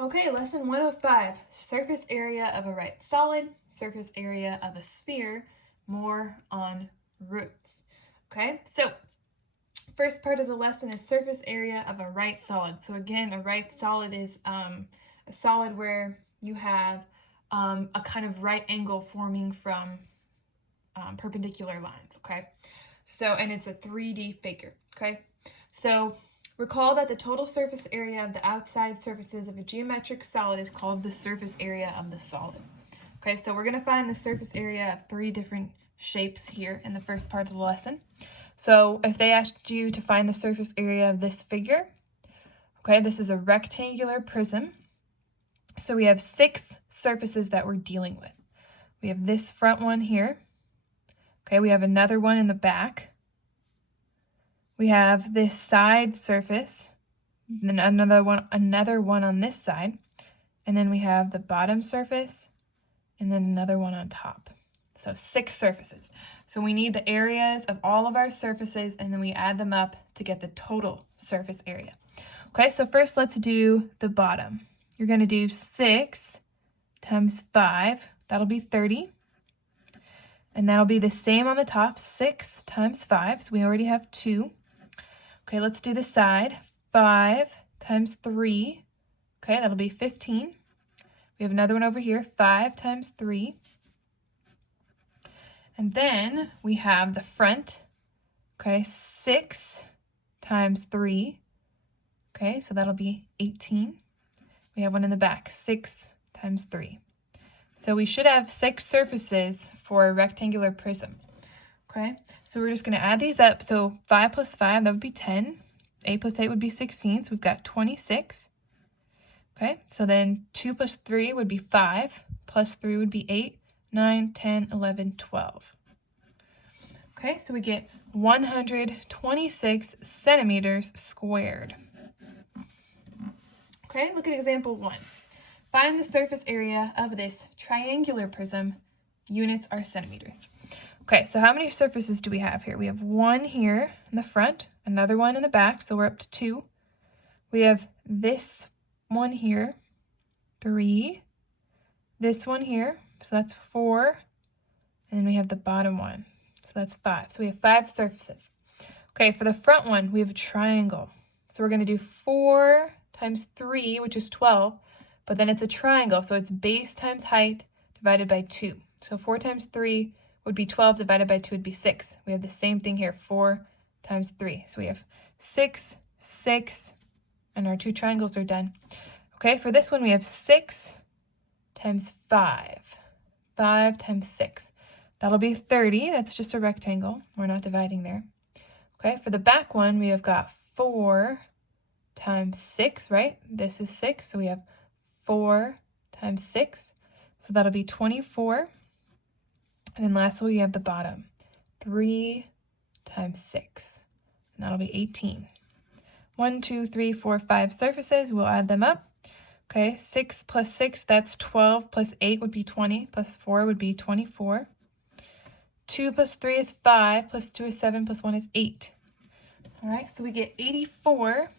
Okay, lesson 105, surface area of a right solid, surface area of a sphere, more on roots. Okay, so first part of the lesson is surface area of a right solid. So again, a right solid is a solid where you have a kind of right angle forming from perpendicular lines, okay? So, and it's a 3D figure, okay? So recall that the total surface area of the outside surfaces of a geometric solid is called the surface area of the solid. Okay, so we're going to find the surface area of 3 different shapes here in the first part of the lesson. So if they asked you to find the surface area of this figure, okay, this is a rectangular prism. So we have 6 surfaces that we're dealing with. We have this front one here. Okay, we have another one in the back. We have this side surface, and then another one on this side, and then we have the bottom surface, and then another one on top. So 6 surfaces. So we need the areas of all of our surfaces, and then we add them up to get the total surface area. Okay, so first let's do the bottom. You're going to do 6 times 5. That'll be 30. And that'll be the same on the top, 6 times 5. So we already have 2. Okay, let's do the side. 5 times 3. Okay, that'll be 15. We have another one over here, 5 times 3. And then we have the front. Okay, 6 times 3. Okay, so that'll be 18. We have one in the back, 6 times 3. So we should have 6 surfaces for a rectangular prism. Okay, so we're just going to add these up. So 5 plus 5, that would be 10. 8 plus 8 would be 16, so we've got 26. Okay, so then 2 plus 3 would be 5, plus 3 would be 8, 9, 10, 11, 12. Okay, so we get 126 centimeters squared. Okay, look at example 1. Find the surface area of this triangular prism. Units are centimeters. Okay, so how many surfaces do we have here? We have 1 here in the front, another one in the back, so we're up to 2. We have this one here, 3. This one here, so that's 4. And then we have the bottom one, so that's 5. So we have 5 surfaces. Okay, for the front one, we have a triangle. So we're going to do 4 times 3, which is 12, but then it's a triangle, so it's base times height divided by 2. So 4 times 3 would be 12, divided by 2 would be 6. We have the same thing here, 4 times 3. So we have 6, 6, and our 2 triangles are done. Okay, for this one, we have 6 times 5. 5 times 6. That'll be 30. That's just a rectangle. We're not dividing there. Okay, for the back one, we have got 4 times 6, right? This is 6, so we have 4 times 6. So that'll be 24. And then lastly, we have the bottom, 3 times 6, and that'll be 18. 1, 2, 3, 4, 5 surfaces. We'll add them up. Okay, 6 plus 6, that's 12, plus 8 would be 20, plus 4 would be 24. 2 plus 3 is 5, plus 2 is 7, plus 1 is 8. All right, so we get 84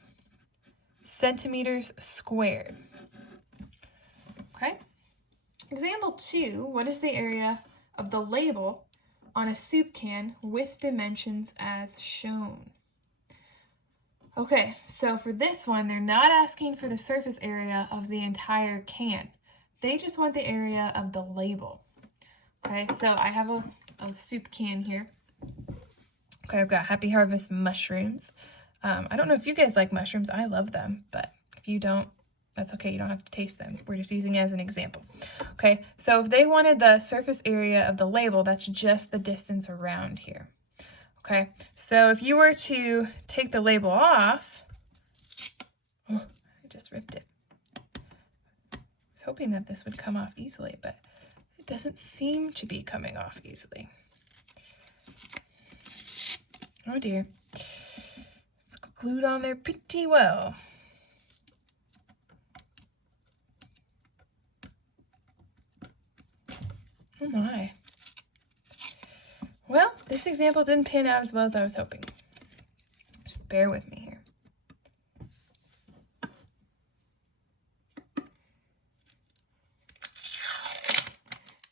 centimeters squared. Okay, example 2, what is the area of the label on a soup can with dimensions as shown? Okay, so for this one, they're not asking for the surface area of the entire can. They just want the area of the label. Okay, so I have a soup can here. Okay, I've got Happy Harvest mushrooms. I don't know if you guys like mushrooms. I love them, but if you don't, that's okay. You don't have to taste them. We're just using it as an example. Okay, so if they wanted the surface area of the label, that's just the distance around here. Okay, so if you were to take the label off, oh, I just ripped it. I was hoping that this would come off easily, but it doesn't seem to be coming off easily. Oh dear. It's glued on there pretty well. Oh my. Well, this example didn't pan out as well as I was hoping. Just bear with me here.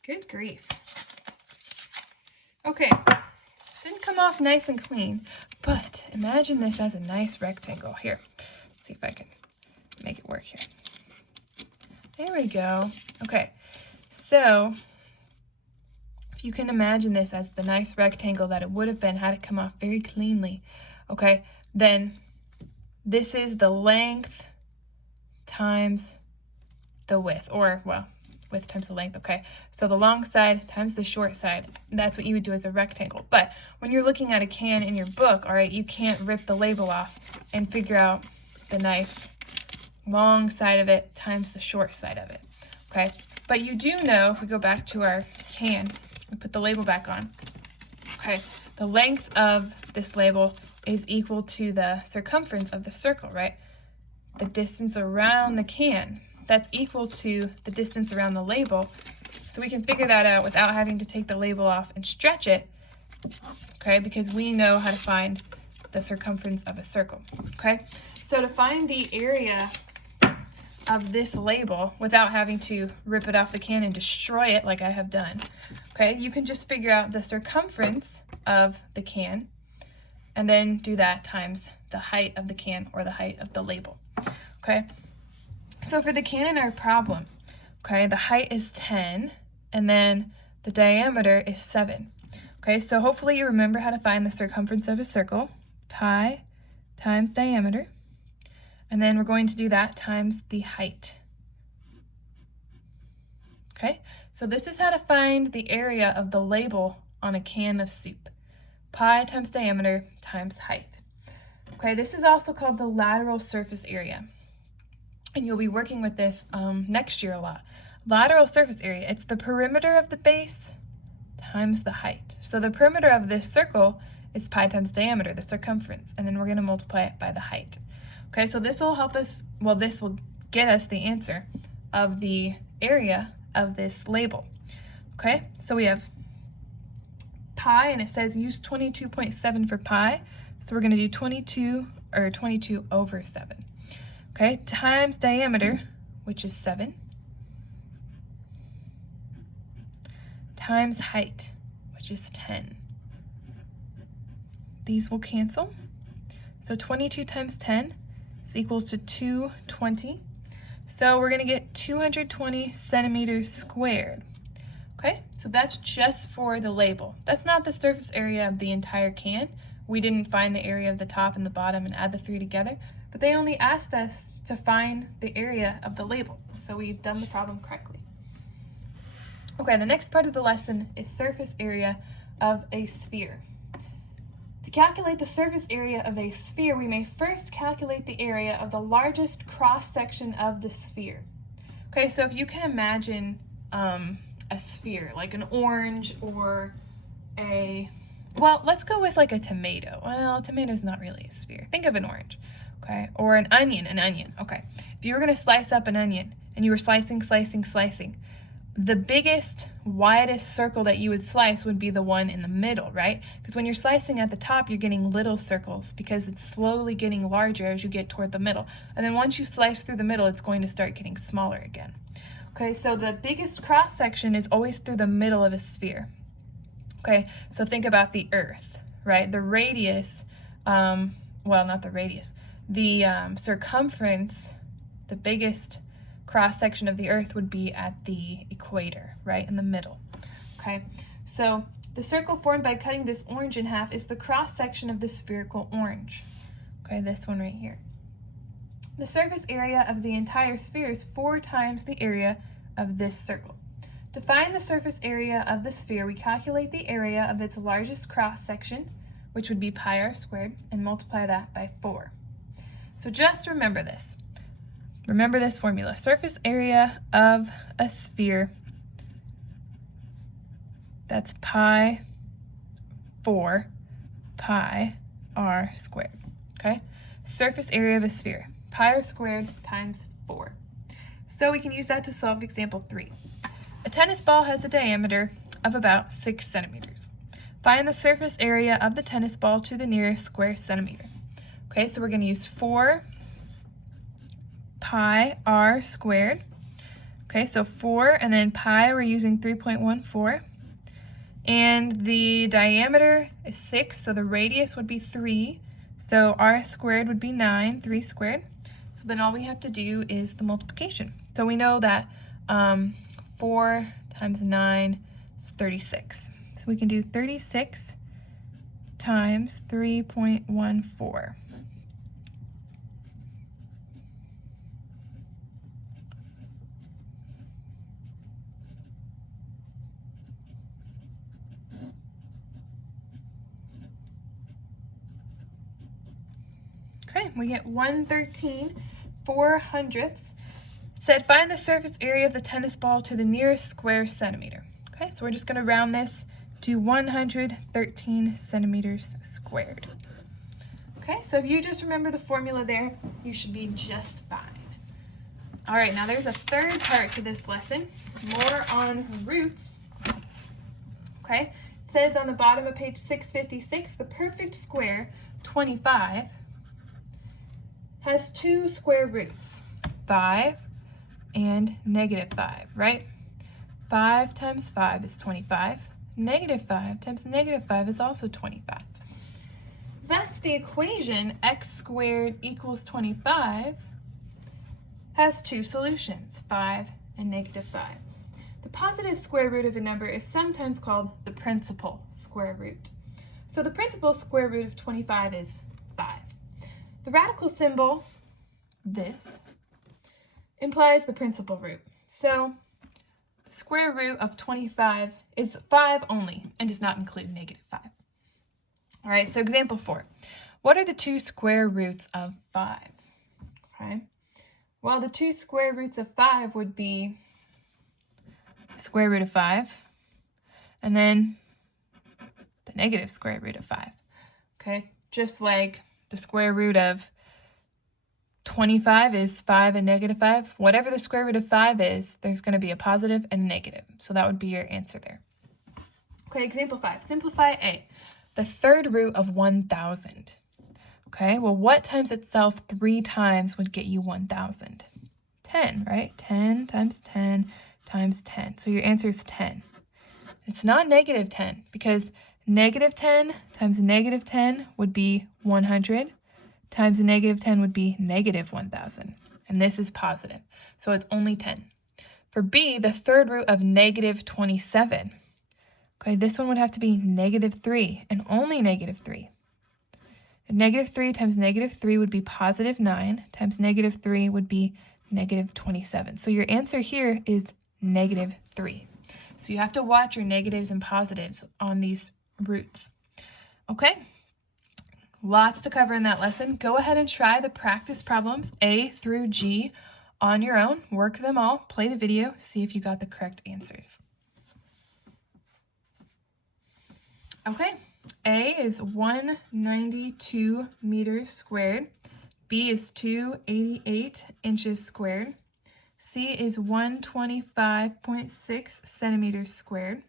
Good grief. Okay, didn't come off nice and clean, but imagine this as a nice rectangle. Here, let's see if I can make it work here. There we go. Okay, so if you can imagine this as the nice rectangle that it would have been had it come off very cleanly, okay, then this is the length times the width, or, well, width times the length, okay? So the long side times the short side, that's what you would do as a rectangle. But when you're looking at a can in your book, all right, you can't rip the label off and figure out the nice long side of it times the short side of it, okay? But you do know, if we go back to our can, we put the label back on, okay, the length of this label is equal to the circumference of the circle, right? The distance around the can, that's equal to the distance around the label. So we can figure that out without having to take the label off and stretch it, okay, because we know how to find the circumference of a circle, okay? So to find the area of this label without having to rip it off the can and destroy it like I have done, okay, you can just figure out the circumference of the can and then do that times the height of the can or the height of the label, okay? So for the can in our problem, okay, the height is 10 and then the diameter is 7. Okay, so hopefully you remember how to find the circumference of a circle, pi times diameter, and then we're going to do that times the height. Okay, so this is how to find the area of the label on a can of soup. Pi times diameter times height. Okay, this is also called the lateral surface area. And you'll be working with this next year a lot. Lateral surface area, it's the perimeter of the base times the height. So the perimeter of this circle is pi times diameter, the circumference, and then we're going to multiply it by the height. Okay, so this will help us, well, this will get us the answer of the area of this label. Okay, so we have pi, and it says use 22.7 for pi, so we're going to do 22 over 7. Okay, times diameter, which is 7, times height, which is 10. These will cancel. So 22 times 10 is equal to 220. So we're going to get 220 centimeters squared. Okay, so that's just for the label. That's not the surface area of the entire can. We didn't find the area of the top and the bottom and add the three together, but they only asked us to find the area of the label. So we've done the problem correctly. Okay, the next part of the lesson is surface area of a sphere. To calculate the surface area of a sphere, we may first calculate the area of the largest cross-section of the sphere. Okay, so if you can imagine a sphere, like an orange or a, well, let's go with like a tomato. Well, a tomato's not really a sphere. Think of an orange, okay? Or an onion, okay. If you were gonna slice up an onion and you were slicing, the biggest, widest circle that you would slice would be the one in the middle, right? Because when you're slicing at the top, you're getting little circles because it's slowly getting larger as you get toward the middle. And then once you slice through the middle, it's going to start getting smaller again. Okay, so the biggest cross section is always through the middle of a sphere. Okay, so think about the Earth, right? The radius, well, not the radius, the circumference, the biggest cross section of the Earth would be at the equator, right, in the middle. Okay, so the circle formed by cutting this orange in half is the cross section of the spherical orange. Okay, this one right here. The surface area of the entire sphere is 4 times the area of this circle. To find the surface area of the sphere, we calculate the area of its largest cross section, which would be pi r squared, and multiply that by 4. So just remember this. Remember this formula. Surface area of a sphere, that's pi 4 pi r squared, okay? Surface area of a sphere, pi r squared times 4. So we can use that to solve example 3. A tennis ball has a diameter of about 6 centimeters. Find the surface area of the tennis ball to the nearest square centimeter. Okay, so we're going to use 4 pi r squared Okay, so 4, and then pi, we're using 3.14. And the diameter is 6, so the radius would be 3. So r squared would be 9, 3 squared. So then all we have to do is the multiplication. So we know that 4 times 9 is 36. So we can do 36 times 3.14. Okay, we get 113/400. It said find the surface area of the tennis ball to the nearest square centimeter. Okay, so we're just going to round this to 113 centimeters squared. Okay, so if you just remember the formula there, you should be just fine. All right, now there's a third part to this lesson, more on roots. Okay, it says on the bottom of page 656, the perfect square, 25, has two square roots, 5 and -5, right? 5 times 5 is 25. -5 times -5 is also 25. Thus, the equation x squared equals 25 has two solutions, 5 and -5. The positive square root of a number is sometimes called the principal square root. So the principal square root of 25 is 5. The radical symbol, this, implies the principal root. So the square root of 25 is 5 only and does not include -5. All right, so example 4. What are the two square roots of 5? Okay. Well, the two square roots of 5 would be the square root of 5 and then the negative square root of 5. Okay, just like the square root of 25 is 5 and -5. Whatever the square root of 5 is, there's going to be a positive and a negative. So that would be your answer there. Okay, example 5. Simplify A. The third root of 1,000. Okay, well, what times itself 3 times would get you 1,000? 10, right? 10 times 10 times 10. So your answer is 10. It's not -10 because -10 times -10 would be 100 times -10 would be -1,000. And this is positive, so it's only 10. For B, the third root of -27. Okay, this one would have to be -3 and only -3. And -3 times -3 would be +9 times -3 would be -27. So your answer here is -3. So you have to watch your negatives and positives on these roots. Okay, lots to cover in that lesson. Go ahead and try the practice problems A through G on your own. Work them all, play the video, see if you got the correct answers. Okay, A is 192 meters squared. B is 288 inches squared. C is 125.6 centimeters squared.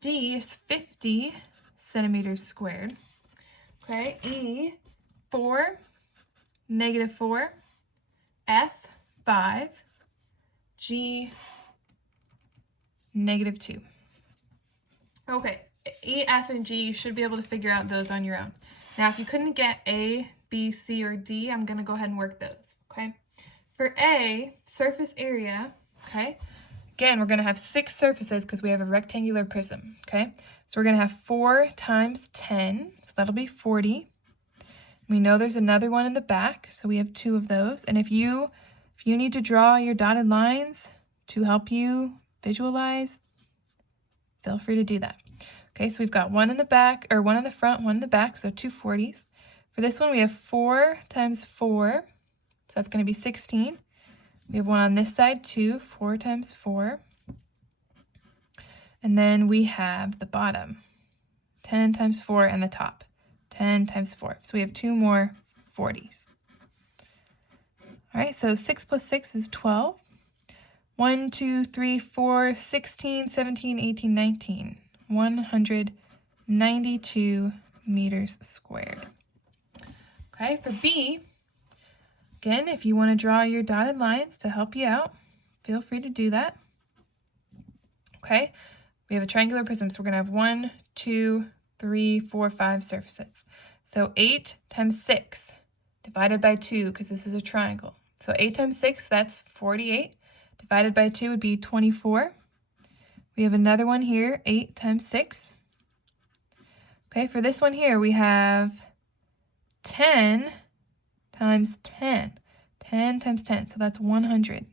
D is 50 centimeters squared. Okay, E, 4, -4, F, 5, G, -2. Okay, E, F, and G, you should be able to figure out those on your own. Now, if you couldn't get A, B, C, or D, I'm going to go ahead and work those, okay? For A, surface area, okay? Again, we're going to have 6 surfaces because we have a rectangular prism, okay? So we're going to have 4 times 10, so that'll be 40. We know there's another one in the back, so we have 2 of those. And if you need to draw your dotted lines to help you visualize, feel free to do that. Okay, so we've got one in the back, or one in the front, one in the back, so 2 40s. For this one, we have 4 times 4, so that's going to be 16. We have one on this side, too, 4 times 4. And then we have the bottom, 10 times 4, and the top, 10 times 4. So we have 2 more 40s. All right, so 6 plus 6 is 12. 1, 2, 3, 4, 16, 17, 18, 19. 192 meters squared. Okay, for B, again, if you want to draw your dotted lines to help you out, feel free to do that. Okay, we have a triangular prism, so we're going to have 1, 2, 3, 4, 5 surfaces. So 8 times 6 divided by 2, because this is a triangle. So 8 times 6, that's 48. Divided by 2 would be 24. We have another one here, 8 times 6. Okay, for this one here, we have 10 times 10. 10 times 10, so that's 100.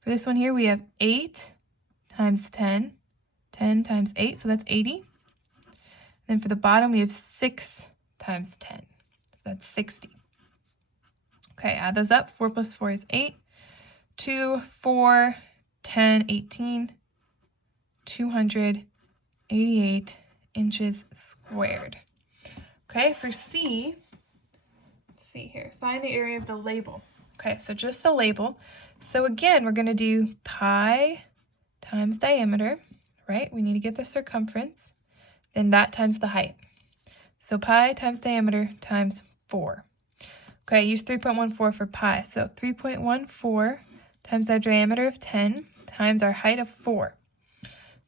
For this one here, we have 8 times 10. 10 times 8, so that's 80. Then for the bottom, we have 6 times 10. So that's 60. Okay, add those up. 4 plus 4 is 8. 2, 4, 10, 18. 288 inches squared. Okay, for C, let's see here. Find the area of the label. Okay, so just the label. So again, we're going to do pi times diameter, right? We need to get the circumference, then that times the height. So pi times diameter times 4. Okay, use 3.14 for pi. So 3.14 times our diameter of 10 times our height of 4.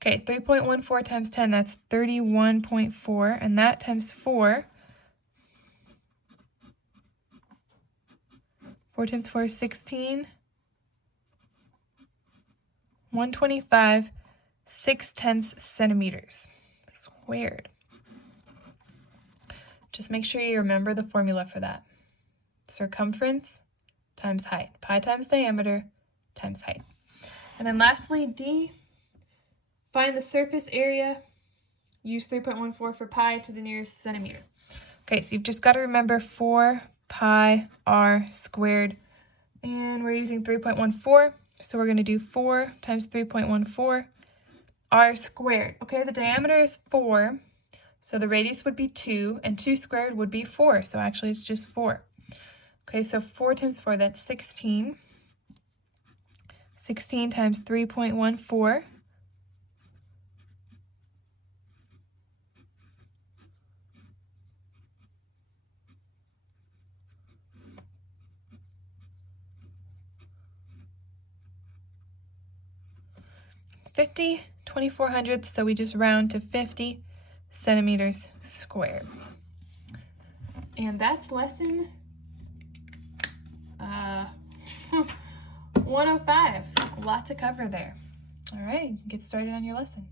Okay, 3.14 times 10, that's 31.4, and that times 4. 4 times 4 is 16. 125 6/10 centimeters squared. Just make sure you remember the formula for that. Circumference times height. Pi times diameter times height. And then lastly, D, find the surface area. Use 3.14 for pi to the nearest centimeter. Okay, so you've just got to remember 4 pi r squared. And we're using 3.14. So we're going to do 4 times 3.14 r squared. Okay, the diameter is 4. So the radius would be 2, and 2 squared would be 4. So actually it's just 4. Okay, so 4 times 4, that's 16. 16 times 3.14. 50, 24 hundredths, so we just round to 50 centimeters squared. And that's lesson 105. A lot to cover there. All right, get started on your lesson.